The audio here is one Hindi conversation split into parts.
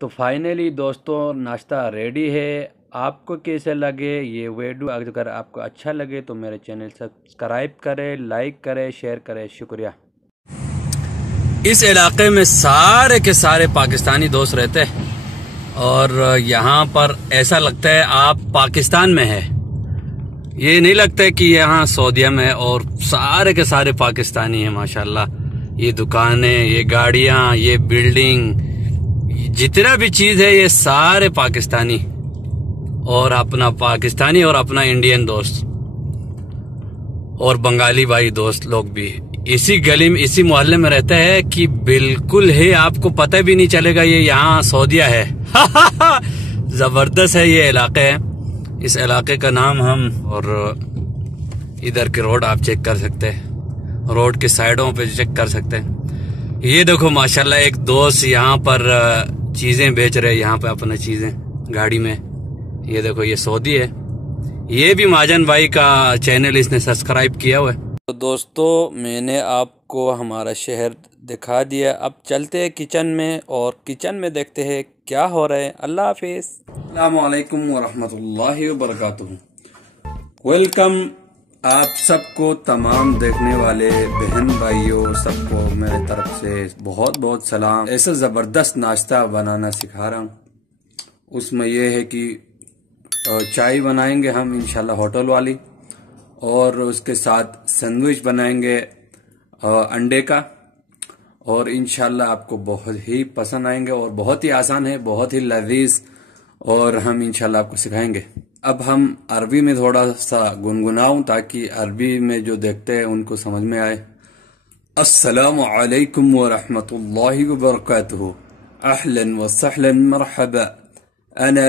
तो फाइनली दोस्तों नाश्ता रेडी है। आपको कैसे लगे ये वीडियो? अगर आपको अच्छा लगे तो मेरे चैनल सब्सक्राइब करें, लाइक करें, शेयर करें। शुक्रिया। इस इलाके में सारे के सारे पाकिस्तानी दोस्त रहते हैं और यहाँ पर ऐसा लगता है आप पाकिस्तान में है। ये नहीं लगता है कि यहाँ सऊदीया में है। और सारे के सारे पाकिस्तानी हैं माशाल्लाह। ये दुकानें, ये गाड़ियाँ, ये बिल्डिंग, जितना भी चीज है ये सारे पाकिस्तानी और अपना पाकिस्तानी और अपना इंडियन दोस्त और बंगाली भाई दोस्त लोग भी इसी गली में, इसी मोहल्ले में रहते हैं कि बिल्कुल है आपको पता भी नहीं चलेगा ये यहाँ सऊदीया है। जबरदस्त है ये इलाके है। इस इलाके का नाम हम और इधर के रोड आप चेक कर सकते हैं, रोड के साइडों पे चेक कर सकते हैं। ये देखो माशाल्लाह एक दोस्त यहाँ पर चीजें बेच रहे हैं, यहाँ पे अपना चीजें गाड़ी में। ये देखो ये सऊदी है। ये भी महाजन भाई का चैनल इसने सब्सक्राइब किया हुआ है। तो दोस्तों मैंने आपको हमारा शहर दिखा दिया। अब चलते हैं किचन में और किचन में देखते हैं क्या हो रहा है। अल्लाह हाफिज। अस्सलामु अलैकुम वरहमतुल्लाहि वबरकातुहू। वेलकम आप सबको, तमाम देखने वाले बहन भाइयों सबको मेरे तरफ से बहुत बहुत सलाम। ऐसा ज़बरदस्त नाश्ता बनाना सिखा रहा हूँ। उसमें यह है कि चाय बनाएंगे हम इंशाल्लाह होटल वाली, और उसके साथ सैंडविच बनाएंगे अंडे का, और इंशाल्लाह आपको बहुत ही पसंद आएंगे और बहुत ही आसान है, बहुत ही लजीज, और हम इंशाल्लाह आपको सिखाएंगे। अब हम अरबी में थोड़ा सा गुनगुनाऊं ताकि अरबी में जो देखते हैं उनको समझ में आए। अस्सलामु अलैकुम व रहमतुल्लाहि व बरकातुहू। अहलन व सहलन मरहबा। अना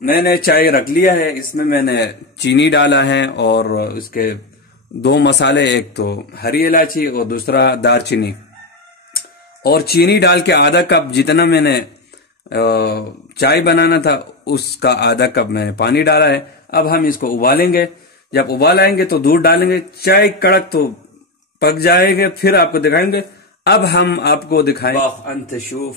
मैंने चाय रख लिया है, इसमें मैंने चीनी डाला है और उसके दो मसाले, एक तो हरी इलायची और दूसरा दालचीनी, और चीनी डाल के आधा कप जितना मैंने चाय बनाना था उसका आधा कप मैंने पानी डाला है। अब हम इसको उबालेंगे। जब उबाल आएंगे तो दूध डालेंगे, चाय कड़क तो पक जाएंगे, फिर आपको दिखाएंगे। अब हम आपको दिखाएंगे अंत शूफ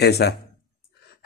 ऐसा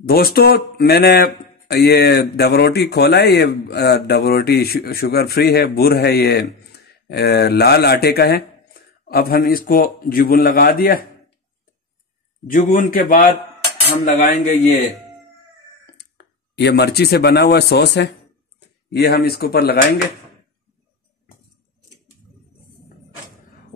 दोस्तों मैंने ये डबरोटी खोला है। ये डबरोटी शुगर फ्री है, बुर है, ये लाल आटे का है। अब हम इसको जुबन लगा दिया। जुबन के बाद हम लगाएंगे ये मिर्ची से बना हुआ सॉस है, ये हम इसके ऊपर लगाएंगे।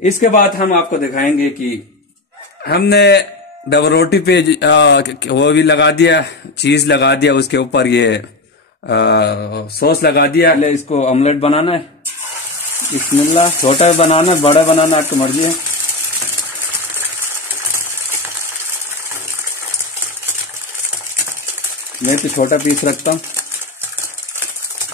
इसके बाद हम आपको दिखाएंगे कि हमने डबल रोटी पे वो भी लगा दिया, चीज लगा दिया, उसके ऊपर ये सॉस लगा दिया। इसको ऑमलेट बनाना है, बिस्मिल्लाह। छोटा बनाना है, बड़ा बनाना आपकी मर्जी है। मैं तो छोटा पीस रखता हूँ।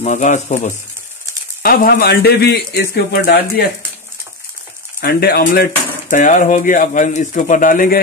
मगाज खबस। अब हम अंडे भी इसके ऊपर डाल दिए, अंडे ऑमलेट तैयार हो गया। अब हम इसके ऊपर डालेंगे।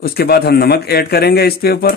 उसके बाद हम नमक ऐड करेंगे इसके ऊपर।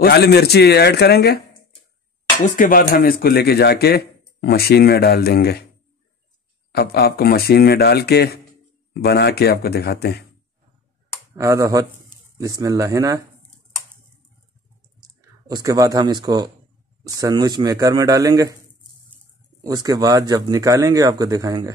काली मिर्ची ऐड करेंगे। उसके बाद हम इसको लेके जाके मशीन में डाल देंगे। अब आपको मशीन में डाल के बना के आपको दिखाते हैं। आधा हट बिस्मिल्लाह है ना। उसके बाद हम इसको सैंडविच मेकर में डालेंगे। उसके बाद जब निकालेंगे आपको दिखाएंगे।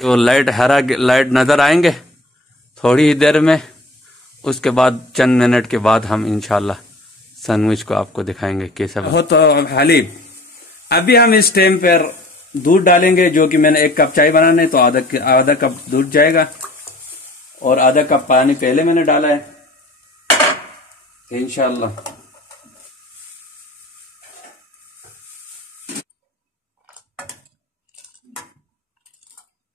तो लाइट नजर आएंगे थोड़ी ही देर में। उसके बाद चंद मिनट के बाद हम इंशाल्लाह सैंडविच को आपको दिखाएंगे कैसा हो। तो हलीब अभी हम इस टाइम पर दूध डालेंगे, जो कि मैंने 1 कप चाय बनाने तो आधा कप दूध जाएगा और आधा कप पानी पहले मैंने डाला है इंशाल्लाह।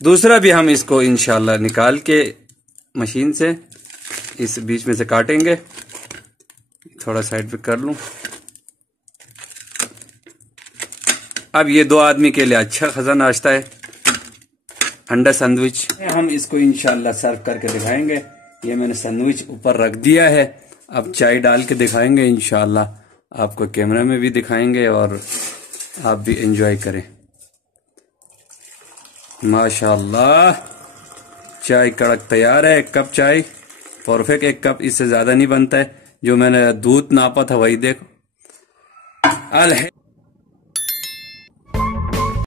दूसरा भी हम इसको इंशाल्लाह निकाल के मशीन से इस बीच में से काटेंगे। थोड़ा साइड पे कर लूं। अब ये 2 आदमी के लिए अच्छा खासा नाश्ता है, अंडा सैंडविच। हम इसको इंशाल्लाह सर्व करके दिखाएंगे। ये मैंने सैंडविच ऊपर रख दिया है। अब चाय डाल के दिखाएंगे इंशाल्लाह। आपको कैमरा में भी दिखाएंगे और आप भी एंजॉय करें। माशाल्लाह चाय कड़क तैयार है। 1 कप चाय परफेक्ट। 1 कप इससे ज्यादा नहीं बनता है। जो मैंने दूध नापा था वही देखो।